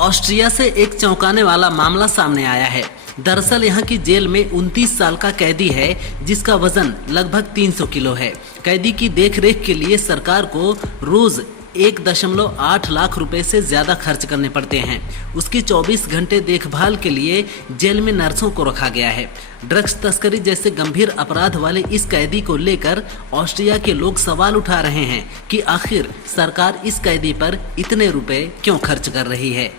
Austria से एक चौंकाने वाला मामला सामने आया है। दरअसल यहाँ की जेल में 29 साल का कैदी है जिसका वजन लगभग 300 किलो है। कैदी की देखरेख के लिए सरकार को रोज 1.8 लाख रुपए से ज्यादा खर्च करने पड़ते हैं। उसकी 24 घंटे देखभाल के लिए जेल में नर्सों को रखा गया है। ड्रग्स तस्करी जैसे गंभीर अपराध वाले इस कैदी को लेकर ऑस्ट्रिया के लोग सवाल उठा रहे हैं कि आखिर सरकार इस कैदी पर इतने रुपए क्यों खर्च कर रही है।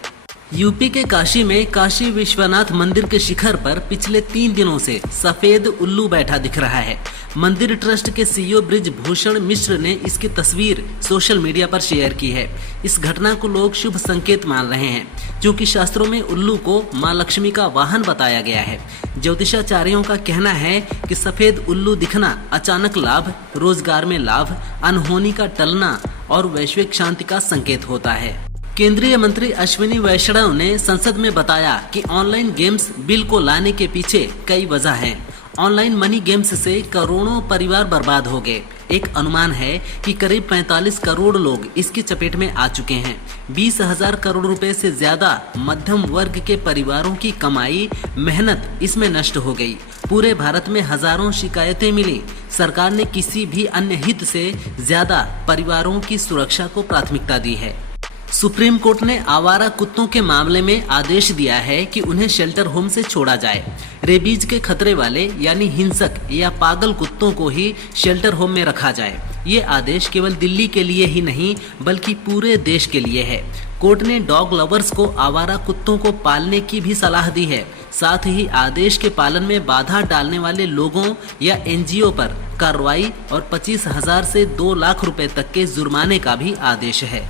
यूपी के काशी में काशी विश्वनाथ मंदिर के शिखर पर पिछले 3 दिनों से सफेद उल्लू बैठा दिख रहा है। मंदिर ट्रस्ट के सीईओ ब्रिजभूषण मिश्र ने इसकी तस्वीर सोशल मीडिया पर शेयर की है। इस घटना को लोग शुभ संकेत मान रहे हैं क्योंकि शास्त्रों में उल्लू को मां लक्ष्मी का वाहन बताया गया है। ज्योतिषाचार्यों का कहना है कि सफेद उल्लू दिखना अचानक लाभ, रोजगार में लाभ, अनहोनी का टलना और वैश्विक शांति का संकेत होता है। केंद्रीय मंत्री अश्विनी वैष्णव ने संसद में बताया कि ऑनलाइन गेम्स बिल को लाने के पीछे कई वजह हैं। ऑनलाइन मनी गेम्स से करोड़ों परिवार बर्बाद हो गए। एक अनुमान है कि करीब 45 करोड़ लोग इसकी चपेट में आ चुके हैं। 20,000 करोड़ रुपए से ज्यादा मध्यम वर्ग के परिवारों की कमाई, मेहनत इसमें नष्ट हो गई। पूरे भारत में हजारों शिकायतें मिली। सरकार ने किसी भी अन्य हित से ज्यादा परिवारों की सुरक्षा को प्राथमिकता दी है। सुप्रीम कोर्ट ने आवारा कुत्तों के मामले में आदेश दिया है कि उन्हें शेल्टर होम से छोड़ा जाए। रेबीज के खतरे वाले यानी हिंसक या पागल कुत्तों को ही शेल्टर होम में रखा जाए। ये आदेश केवल दिल्ली के लिए ही नहीं बल्कि पूरे देश के लिए है। कोर्ट ने डॉग लवर्स को आवारा कुत्तों को पालने की भी सलाह दी है। साथ ही आदेश के पालन में बाधा डालने वाले लोगों या एनजीओ पर कार्रवाई और 25,000 से 2 लाख रुपए तक के जुर्माने का भी आदेश है।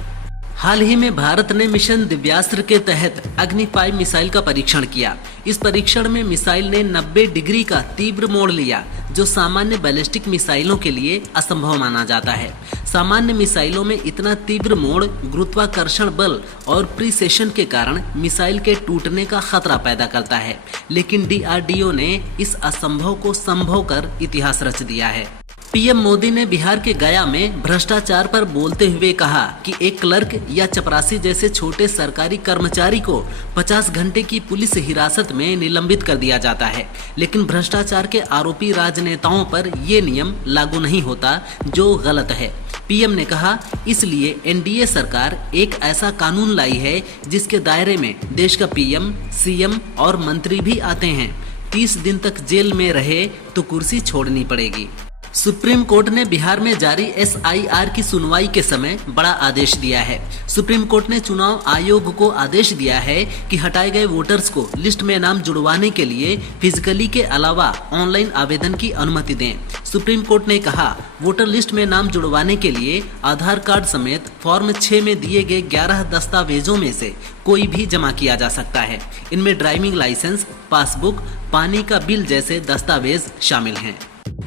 हाल ही में भारत ने मिशन दिव्यास्त्र के तहत अग्नि 5 मिसाइल का परीक्षण किया। इस परीक्षण में मिसाइल ने 90 डिग्री का तीव्र मोड़ लिया जो सामान्य बैलिस्टिक मिसाइलों के लिए असंभव माना जाता है। सामान्य मिसाइलों में इतना तीव्र मोड़ गुरुत्वाकर्षण बल और प्रिसेशन के कारण मिसाइल के टूटने का खतरा पैदा करता है, लेकिन डीआरडीओ ने इस असंभव को संभव कर इतिहास रच दिया है। पीएम मोदी ने बिहार के गया में भ्रष्टाचार पर बोलते हुए कहा कि एक क्लर्क या चपरासी जैसे छोटे सरकारी कर्मचारी को 50 घंटे की पुलिस हिरासत में निलंबित कर दिया जाता है, लेकिन भ्रष्टाचार के आरोपी राजनेताओं पर ये नियम लागू नहीं होता, जो गलत है। पीएम ने कहा, इसलिए एनडीए सरकार एक ऐसा कानून लाई है जिसके दायरे में देश का पीएम, सीएम और मंत्री भी आते हैं। 30 दिन तक जेल में रहे तो कुर्सी छोड़नी पड़ेगी। सुप्रीम कोर्ट ने बिहार में जारी एसआईआर की सुनवाई के समय बड़ा आदेश दिया है। सुप्रीम कोर्ट ने चुनाव आयोग को आदेश दिया है कि हटाए गए वोटर्स को लिस्ट में नाम जुड़वाने के लिए फिजिकली के अलावा ऑनलाइन आवेदन की अनुमति दें। सुप्रीम कोर्ट ने कहा, वोटर लिस्ट में नाम जुड़वाने के लिए आधार कार्ड समेत फॉर्म 6 में दिए गए 11 दस्तावेजों में से कोई भी जमा किया जा सकता है। इनमें ड्राइविंग लाइसेंस, पासबुक, पानी का बिल जैसे दस्तावेज शामिल हैं।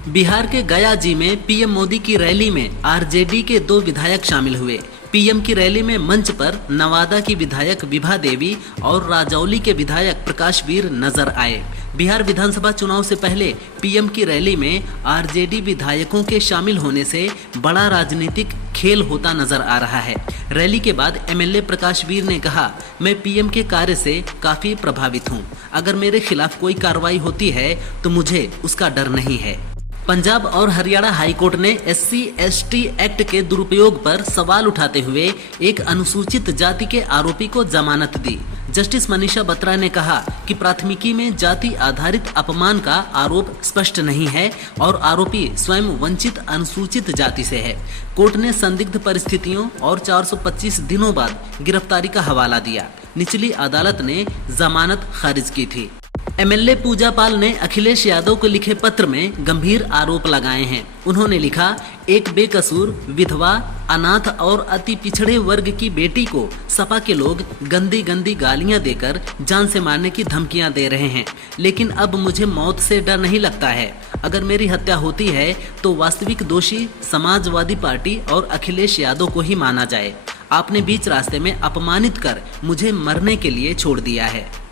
बिहार के गया जी में पीएम मोदी की रैली में आरजेडी के 2 विधायक शामिल हुए। पीएम की रैली में मंच पर नवादा की विधायक विभा देवी और राजौली के विधायक प्रकाश वीर नजर आए। बिहार विधानसभा चुनाव से पहले पीएम की रैली में आरजेडी विधायकों के शामिल होने से बड़ा राजनीतिक खेल होता नजर आ रहा है। रैली के बाद एमएलए प्रकाश वीर ने कहा, मैं पीएम के कार्य से काफी प्रभावित हूं। अगर मेरे खिलाफ कोई कार्रवाई होती है तो मुझे उसका डर नहीं है। पंजाब और हरियाणा हाईकोर्ट ने SC/ST एक्ट के दुरुपयोग पर सवाल उठाते हुए एक अनुसूचित जाति के आरोपी को जमानत दी। जस्टिस मनीषा बत्रा ने कहा कि प्राथमिकी में जाति आधारित अपमान का आरोप स्पष्ट नहीं है और आरोपी स्वयं वंचित अनुसूचित जाति से है। कोर्ट ने संदिग्ध परिस्थितियों और 425 दिनों बाद गिरफ्तारी का हवाला दिया। निचली अदालत ने जमानत खारिज की थी। एमएलए पूजा पाल ने अखिलेश यादव को लिखे पत्र में गंभीर आरोप लगाए हैं। उन्होंने लिखा, एक बेकसूर विधवा, अनाथ और अति पिछड़े वर्ग की बेटी को सपा के लोग गंदी गंदी गालियां देकर जान से मारने की धमकियां दे रहे हैं, लेकिन अब मुझे मौत से डर नहीं लगता है। अगर मेरी हत्या होती है तो वास्तविक दोषी समाजवादी पार्टी और अखिलेश यादव को ही माना जाए। आपने बीच रास्ते में अपमानित कर मुझे मरने के लिए छोड़ दिया है।